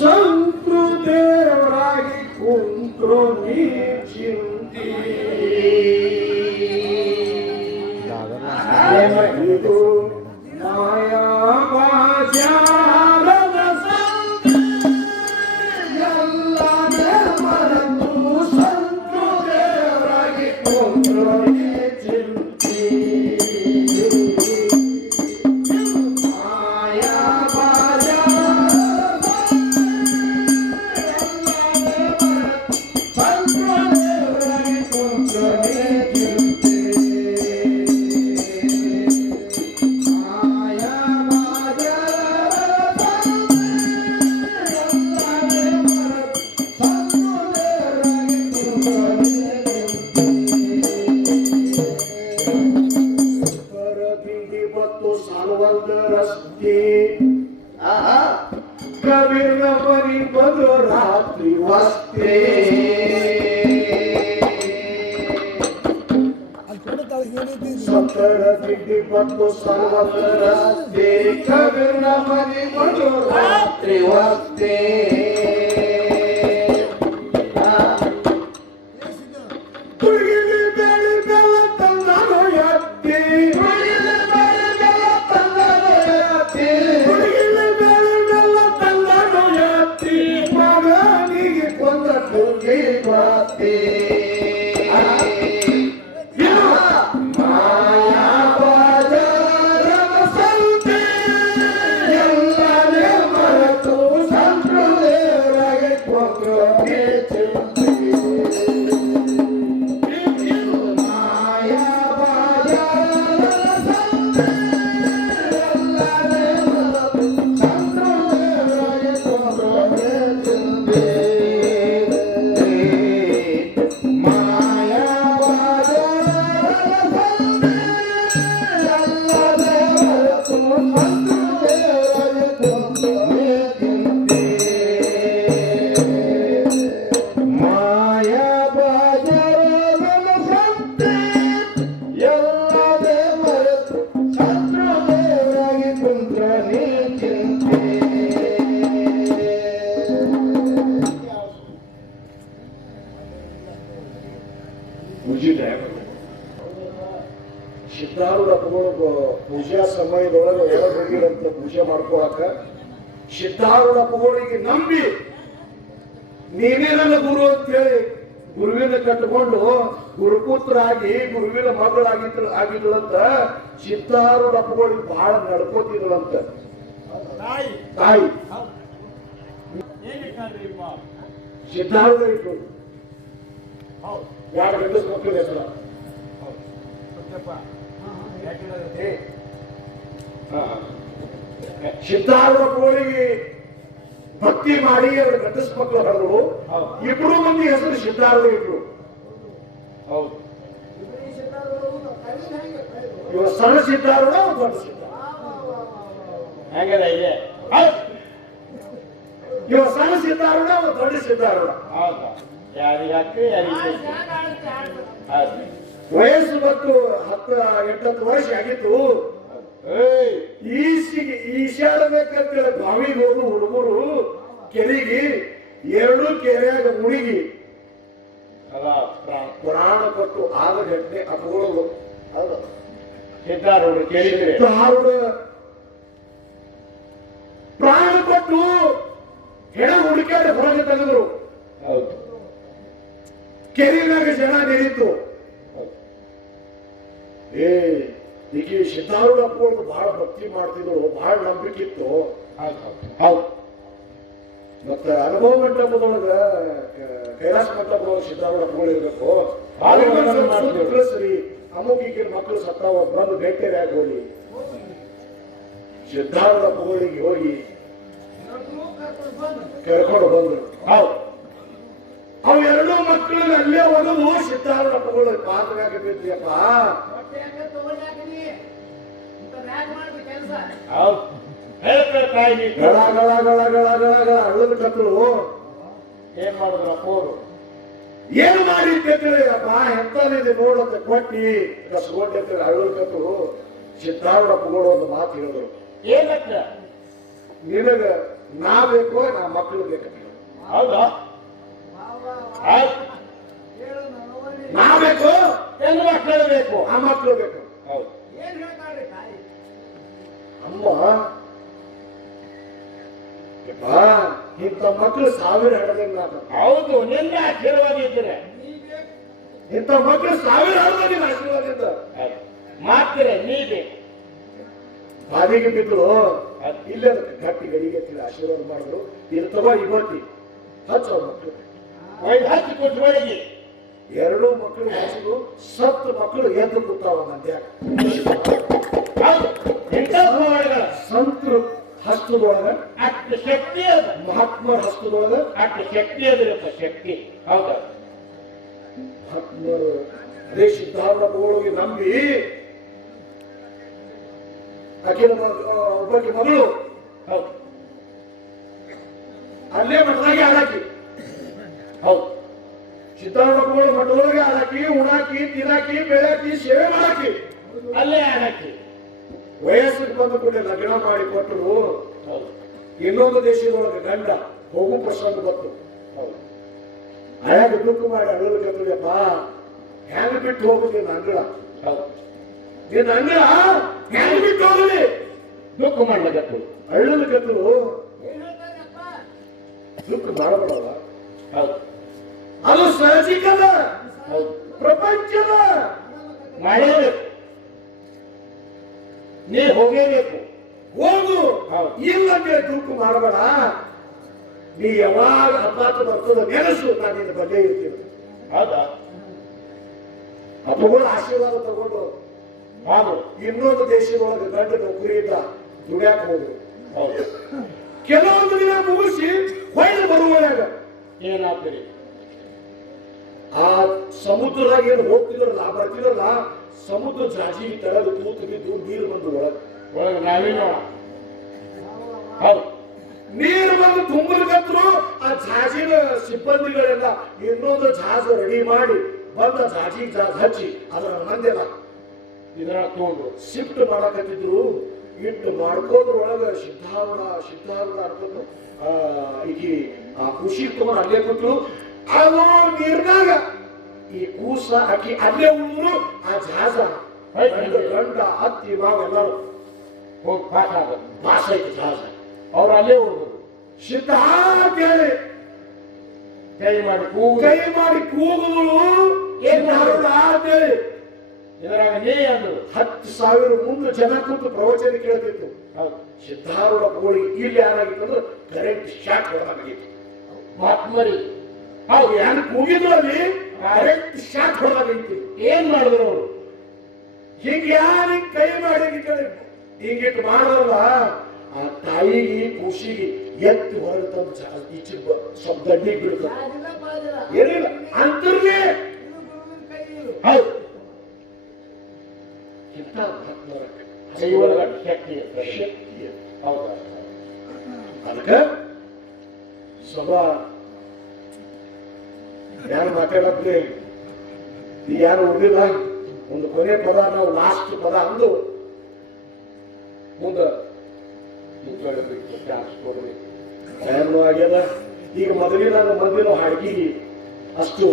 ಸಂತೃದೇವರಾಗಿ ಕುಂತ್ರು ನೀ ಚಿಂತಿ ಇದು ಮಾಯಾ ಬಾಜಾರದ ಎಲ್ಲನೇ ಮರೆತು ಸಂತೃದೇವರಾಗಿ ಕುಂತ್ರು ನೀ ಚಿಂತಿ ಕವಿರ ಮರಿ ಬಂದು ರಾತ್ರಿ ವಸ್ತೆ ಸತ್ತರ ತಿಂಡಿ ಬಂದು ಸರ್ವದ ರಸ್ತೆ ಕವಿರ ಮರಿ ಬಂದು ರಾತ್ರಿ ವಸ್ತೆ ತುಳಿಲಿ ಬೆಳೆ ಬೆಲ್ಲ ತಂದನು ಎತ್ತಿ ಮಾಯಾ ಬಾಜಾರದ ಸಂತೆ ಎಲ್ಲನೇ ಮರೆತು ಸಂತೃದೇವರಾಗಿ ಕುಂತ್ರು ನೀ ಚಿಂತಿ ಮಾಯಾ ಬಾಜಾರದ ಸಂತೆ ಎಲ್ಲನೇ ಮರೆತು ಸಂತೃದೇವರಾಗಿ ಕುಂತ್ರು ನೀ ಚಿಂತಿ ಸಿದ್ಧಾರೂಢ ಪೂಜಾ ಸಮಯದೊಳಗೆ ಒಳಗೋಗಿರಂತ ಪೂಜೆ ಮಾಡ್ಕೊಳಕ ಸಿದ್ಧಾರೂಢ ಪುಗಳಿಗೆ ನಂಬಿ ನೀನೇ ನನ್ನ ಗುರು ಅಂತೇಳಿ ಗುರುವಿನ ಕಟ್ಟಿಕೊಂಡು ಗುರುಪುತ್ರಾಗಿ ಗುರುವಿನ ಆಗಿದ್ಳಂತ ಸಿದ್ಧಾರೂಢ ಪುಗಳಿಗೆ ಬಹಳ ನಡ್ಕೋತಿದ್ಳಂತ ತಾಯಿ ಸಿದ್ಧಾರೂಢ ಇಟ್ಟು ಯಾರು ಗಂಡಸ್ ಮಕ್ಕಳ ಹೆಸರು ಸಿದ್ಧಾರೂಢ ಪುಗಳಿಗೆ ಭಕ್ತಿ ಮಾಡಿ ಅವರು ಗಂಡಸ್ ಮಕ್ಕಳು ಹರಗಳು ಇಬ್ರು ಮಂದಿ ಹೆಸರು ಸಿದ್ಧಾರೂಢ ಇಬ್ರು. ಹೌದು, ಇವ ಸಣ್ಣ ಸಿದ್ಧಾರೂಢ ದೊಡ್ಡ ಸಿದ್ಧಾರೂಢ ಇದೆ. ಇವ ಸಣ್ಣ ಸಿದ್ಧಾರೂಢ ದೊಡ್ಡ ಸಿದ್ಧಾರೂಢ. ವಯಸ್ಸು ಮತ್ತು 10-8 ವರ್ಷ ಆಗಿತ್ತು. ಈಶಾಡಬೇಕಂತೇಳಿ ಬಾವಿಗೆ ಹೋದು ಹುಡುಗರು ಕೆರೆಗೆ 2 ಕೆರೆಯಾಗ ಮುಳುಗಿ ಪ್ರಾಣ ಕೊಟ್ಟು ಆದ ಘಟನೆ ಅಪಗೋಳು. ಸಿದ್ಧಾರೂಢ ಪ್ರಾಣ ಕೊಟ್ಟು ಹೆಣ ಹುಡುಕಾಡಿ ಹೊರಗೆ ತೆಗೆದ್ರು. ಹೌದು, ಕೆರೆಯಾಗ ಜನ ನೀರಿತ್ತು. ಈಗ ಸಿದ್ಧಾರೂಢ ಅಪ್ಪಗಳು ಬಹಳ ಭಕ್ತಿ ಮಾಡ್ತಿದ್ರು, ಬಹಳ ನಂಬಿಕೆ ಇತ್ತು. ಹೌದು, ಮತ್ತ ಅನುಭವ ಮಂಟಪದೊಳಗ ಕೈಲಾಸ ಮಂಟಪದೊಳಗ ಸಿದ್ಧಾರೂಢ ಅಪ್ಪಗಳು ಇರ್ಬೇಕು. ಸರಿ ಅಮುಖಿಗೆ ಮಕ್ಕಳು ಸತ್ತಾವ ಬಂದು ಬೇಟೆಯಾಗಿ ಹೋಗಿ ಸಿದ್ಧಾರೂಢ ಅಪ್ಪಗಳಿಗೆ ಹೋಗಿ ಕರ್ಕೊಂಡು ಬಂದ್ರು. ಹೌದು, ಅವು 2 ಮಕ್ಕಳನ್ನ ಅಲ್ಲೇ ಒಗದು ಸಿದ್ಧಾರೂಢ ಅಪ್ಪಗಳು ಪಾತ್ರನಾಗ ಬಿದ್ದಿಯಪ್ಪ. ಅಳ್ಳಕತ್ರು. ಏನ್ ಮಾಡಿದ್ರು ಅಪ್ಪವರು? ಏನು ಮಾಡಿ ಅಪ್ಪ ಎಂತನಿದೆ ನೋಡಂತ ಕೊಟ್ಟಿ ಕಸ್ಕೊಂಡೆ ಅಳ್ಳಕತ್ರು. ಸಿದ್ಧಾರೂಢ ಅಪ್ಪಗಳು ಒಂದು ಮಾತು ಹೇಳಿದ್ರು. ಏನಕ್ಕ ನಿನಗ ನಾ ಬೇಕೋ ನಾ ಮಕ್ಕಳು ಬೇಕು? ಹೌದಾ? ನಾ ಬೇಕು, ಹೆಣ್ಣು ಮಕ್ಕಳು ಬೇಕು, ಆ ಮಕ್ಕಳು ಬೇಕು. ಹೌದು. ಅಮ್ಮ ಇಂಥ ಮಕ್ಕಳು ಸಾವಿರ ಹಡದಂಗ. ಹೌದು, ನಿನ್ನ ಆಶೀರ್ವಾದ ಇದ್ರೆ ಇಂಥ ಮಕ್ಕಳು ಸಾವಿರ ಹಡದ ನಿನ್ನ ಆಶೀರ್ವಾದದಿಂದ ಮಾತ್ರ ನೀ ಬೇಕು. ಬಾದಿಗೆ ಬಿದ್ರು ಇಲ್ಲೇ ಗಟ್ಟಿ ಗಡಿಗೆ ಆಶೀರ್ವಾದ ಮಾಡಿದ್ರು. ಇದು ತಗೋ ಇವತ್ತಿ ಹಚ್ಚ ಮಕ್ಕಳು 10 ಕೊಟ್ಟುಗಳಿಗೆ 2 ಮಕ್ಕಳು ಹಚ್ಚಿದ್ರು. 10 ಮಕ್ಕಳು ಎದ್ದು ಕೂತಾವ ಮಂದ್ಯಾಗ. ಸಂತರು ಹಸ್ತದೊಳಗ ಅಷ್ಟು ಶಕ್ತಿ ಅದ, ಮಹಾತ್ಮರ ಹಸ್ತದೊಳಗ ಅಷ್ಟು ಶಕ್ತಿ ಅದ್ರಪ್ಪ, ಶಕ್ತಿ. ಹೌದಾ? ಮಹಾತ್ಮರು ಅದೇ ಸಿದ್ಧಾರ್ಥಗಳಿಗೆ ನಂಬಿ ಆಕೆ ಒಬ್ಬಕ್ಕೆ ಮಗಳು ಹೌದು, ಅಲ್ಲೇ ಮಠದಾಗೆ ಆಡಾಕಿ. ಹೌದು. ಸಿದ್ಧಾರ್ಥಗಳು ಮಠದೊಳಗೆ ಆಡಾಕಿ, ಉಣಾಕಿ, ತಿನ್ನಾಕಿ, ಬೆಳಕಿ, ಸೇವೆ ಮಾಡಾಕಿ. ಅಲ್ಲೇ ಆಡಕ್ಕೆ ವಯಸ್ಸಿಗೆ ಬಂದ ಕೂಡ ಲಗ್ನ ಮಾಡಿ ಕೊಟ್ಟರು. ಹೌದು, ಇನ್ನೊಂದು ದೇಶದೊಳಗೆ ಗಂಡ ಹೋಗು ಪ್ರಸಂಗ ಬಂತು. ಹೌದು. ಆಯಾಗ ದುಃಖ ಮಾಡಿ ಅಳೋದಕ್ಕಪ್ಪ ಹೆಂಗ್ ಬಿಟ್ಟು ಹೋಗುದು ನಿನ್ನ ಅಂಗಳ? ಹೌದು, ನಿನ್ನ ಅಂಗಳ ಹೆಂಗ್ ಬಿಟ್ಟು ಹೋಗಲಿ? ದುಃಖ ಮಾಡ್ಲಕತ್ತು. ಅಳ್ಳೋದಕ್ಕರು ದುಃಖ ಮಾಡಬಾರಲ್ಲ. ಹೌದು, ಅದು ಸಹಜಿಕದ, ಹೌದು, ಪ್ರಪಂಚದ. ಮಾಡೇಬೇಕು, ನೀ ಹೋಗೇಬೇಕು. ಹೋಗು, ಹೌದು. ಇಲ್ಲಂದ್ರೆ ದುಃಖ ಮಾಡಬೇಡ. ನೀ ಯಾವಾಗ ಅಪಾತ ಬರ್ತದ ನೆನಸು, ನಾನು ನಿನ್ನ ಬಗ್ಗೆ ಇರ್ತೀನಿ. ಹೌದಾ? ಅಪ್ಪಗಳು ಆಶೀರ್ವಾದ ತಗೊಂಡು ಹೌದು, ಇನ್ನೊಂದು ದೇಶದೊಳಗೆ ಗಂಡ ನೌಕರಿ ಇದ್ದ ದುಡ್ಯಾಕ ಹೋದ್ರು. ಹೌದು. ಕೆಲವೊಂದು ದಿನ ಮುಗಿಸಿ ಹೊಯ್ದು ಬರುವಾಗ ಏನಾಗ್ತೀರಿ? ಆ ಸಮುದ್ರದಾಗ ಏನು ಹೋಗ್ತಿದ್ರಲ್ಲ, ಬರ್ತಿದ್ರಲ್ಲ, ಸಮುದ್ರ ಜಾಜಿ ತೆಳದು ತೂತು ಬಿದ್ದು ನೀರು ಬಂದು ಒಳಗೆ ನಾವೇನೋ. ಹೌದು, ನೀರು ಬಂದು ತುಂಬಲಿಕತ್ರು. ಆ ಜಾಜಿನ ಸಿಬ್ಬಂದಿಗಳೆಲ್ಲ ಇನ್ನೊಂದು ಜಾಜ್ ರೆಡಿ ಮಾಡಿ ಬಂದ ಜಾಜಿಗೆ ಜಾಜ್ ಹಚ್ಚಿ ಅದರ ಮಂದೆಲ್ಲ ಇದರ ತಗೊಂಡು ಶಿಫ್ಟ್ ಮಾಡಕತ್ತಿದ್ರು. ಇಟ್ಟು ಮಾಡ್ಕೋದ್ರ ಒಳಗ ಸಿದ್ಧಾರೂಢ ಅನ್ಕೊಂಡು ಈಕಿ ಆ ಖುಷಿ ತಗೊಂಡು ಅಲ್ಲೇ ಕೂತ್ರು. ಅದು ನೀರ್ನಾಗ ಈ ಕೂಸ ಅಕ್ಕಿ ಅಲ್ಲೇ ಉಳಿದ್ರು. ಆ ಜಾಜ ಗಂಡ ಅತ್ತಿ ಮಾವೆಲ್ಲರೂ ಹೋಗಿ ಪಾಠ ಆಗೋದು. ಭಾಷ ಐತಿ ಜಾಜ. ಅವ್ರು ಅಲ್ಲೇ ಹೋಗೋದು. ಸಿದ್ಧಾರ್ಥ ಹೇಳಿ ಕೈ ಮಾಡಿ ಕೂಗು. ಕೈ ಮಾಡಿ ಕೂಗುಗಳು ಸಿದ್ಧಾರೂಢ ಅಂತೇಳಿ. ಇದರಾಗ ನೀ ಅಂದ್ರು 10,000 ಮುಂದೆ ಜನ ಕೂತು ಪ್ರವಚನ ಕೇಳ್ತಿತ್ತು. ಹೌದು, ಸಿದ್ಧಾರೂಢ ಕೋಳಿಗೆ ಇಲ್ಲಿ ಏನಾಗಿತ್ತು ಅಂದ್ರೆ ಕರೆಂಟ್ ಶಾಕ್ ಹೊಡೆದಾಗಿತ್ತು. ಮಹಾತ್ಮರಿ. ಹೌದು, ಏನು ಕೂಗಿದ್ರು ಅಲ್ಲಿ ಕರೆಂಟ್ ಶಾಕ್ ಹೊಡೆದಾಗಿತ್ತು. ಏನ್ ಮಾಡಿದ್ರು ಅವರು? ಹಿಂಗ ಯಾರಿಗೆ ಕೈ ಮಾಡಿ ಹಿಂಗಿಟ್ಟು ಮಾಡಲ್ಲ. ಆ ತಾಯಿಗೆ ಖುಷಿಗೆ ಎತ್ತಿ ಹೊರಗೆ ತಂದು ಈಚೆ ಸ್ವಲ್ಪ ದಡ್ಡಿಗೆ ಬಿಡ್ತಾರೆ. ಏನಿಲ್ಲ ಅಂತರ್ನೇ. ಹೌದು, ಇಂಥ ಮಹಾತ್ಮರ ಕೈಯೊಳಗಟ್ಟು ಶಕ್ತಿ ಇರ್ತದೆ. ಶಕ್ತಿ. ಹೌದಾ? ಅದಕ್ಕೆ ಸಭಾ ಯಾರು ಮಾತಾಡತ್ಲಿ ಯಾರು ಉಳಿದಿಲ್ಲ. ಒಂದು ಕೊನೆ ಪದ ನಾವು ಲಾಸ್ಟ್ ಪದ ಅಂದು ಮುಂದೆ ಆಗ್ಯದ. ಈಗ ಮೊದಲಿನ ಮಂದಿನ ಹಾಡ್ಗಿ ಅಷ್ಟು